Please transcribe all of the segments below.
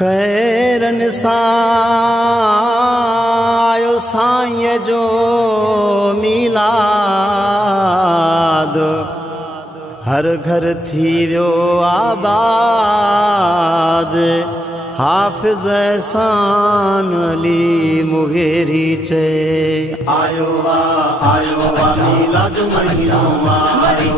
खैरन सायो साईं जो मीलाद हर घर थी वियो आबाद। हाफिज़ एहसान अली मुगेरी चे आयो वा मीलाद महीनो आयो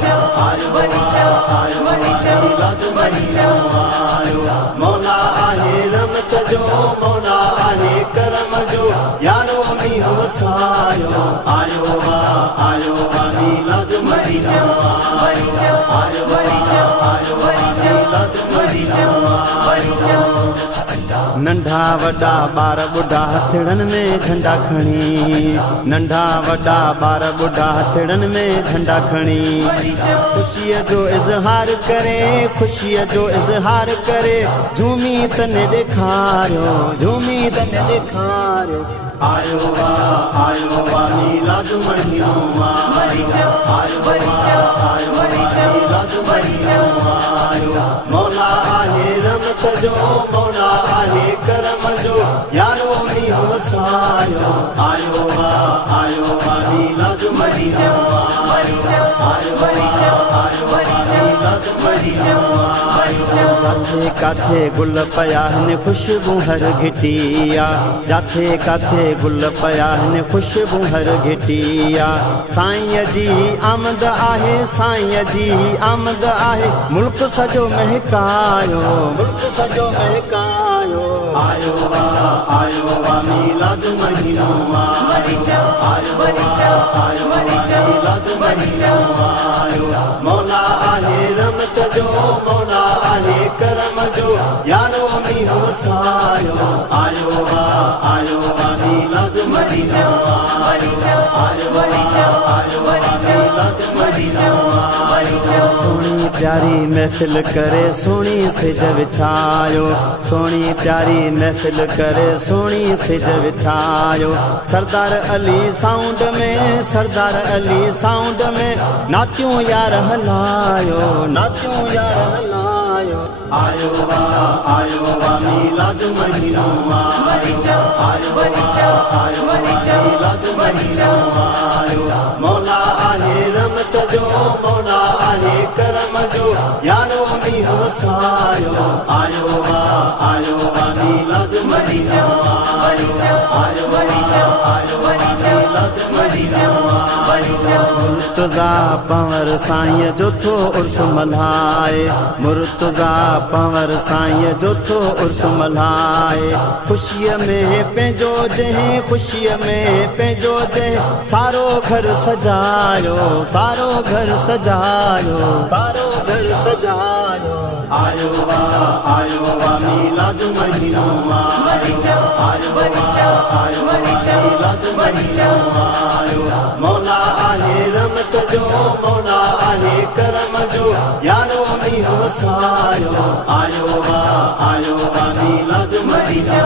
मीलाद महीनो आयो। मौला आहे रहमत जो मौला आहे करम जो यारो मीहो वसायो आयो वा मीलाद महीनो आयो मीलाद महीनो। नंढा वॾा ॿार ॿुढा हथड़नि में झंडा खणी नंढा वॾा ॿार ॿुढा हथड़नि में झंडा खणी ख़ुशीअ जो इज़हार करे ख़ुशीअ जो इज़हार करे झूमी तने ॾेखारियो झूमी तने ॾेखारियो आयो वा मीलाद महीनो आयो मीलाद महीनो आयो। मौला आहे रहमत जो मौला आहे करम जो यारो मीहो वसायो आयो वा मीलाद महीनो आयो मीलाद महीनो। जाथे काथे गुल पया हिन खुशबू हर घिटिया जाथे काथे गुल पया हिन खुशबू हर घिटिया। साईं जी आमद आहे साईं जी आमद आहे मुल्क सजो महकायो मुल्क सजो महकायो आयो वा मीलाद महीनो आयो मीलाद महीनो आयो। मौला आहे रहमत जो मौला आहे करम जो यारो मीहो वसायो आयो वा मीलाद महीनो आयो मीलाद महीनो। सोनी प्यारी महफिल करे सोनी सिज विछायो सोनी प्यारी महफिल करे सोनी सिज विछायो। सरदार अली साउंड में सरदार अली साउंड में नातियूं यार हलायो नातियूं यार हलायो आयो वा मीलाद महीनो आयो मीलाद महीनो आयो। मौला आहे रहमत जो मौला आहे करम जो यारो मीहो वसायो आयो वा मीलाद महीनो आयो मीलाद महीनो। मुर्तज़ा पंवर साईं जो थो उर्स मल्हाए मुर्तज़ा पंवर साईं जो थो उर्स मल्हाए। ख़ुशीअ में पंहिंजो जंहिं ख़ुशीअ में पंहिंजो जंहिं सारो घर सजायो सारो घर सजायो सारो घर सजायो आयो वा मीलाद महीनो आयो मीलाद महीनो आयो। मौला आहे रहमत जो मौला आहे करम जो यारो मीहो वसायो आयो वा मीलाद महीनो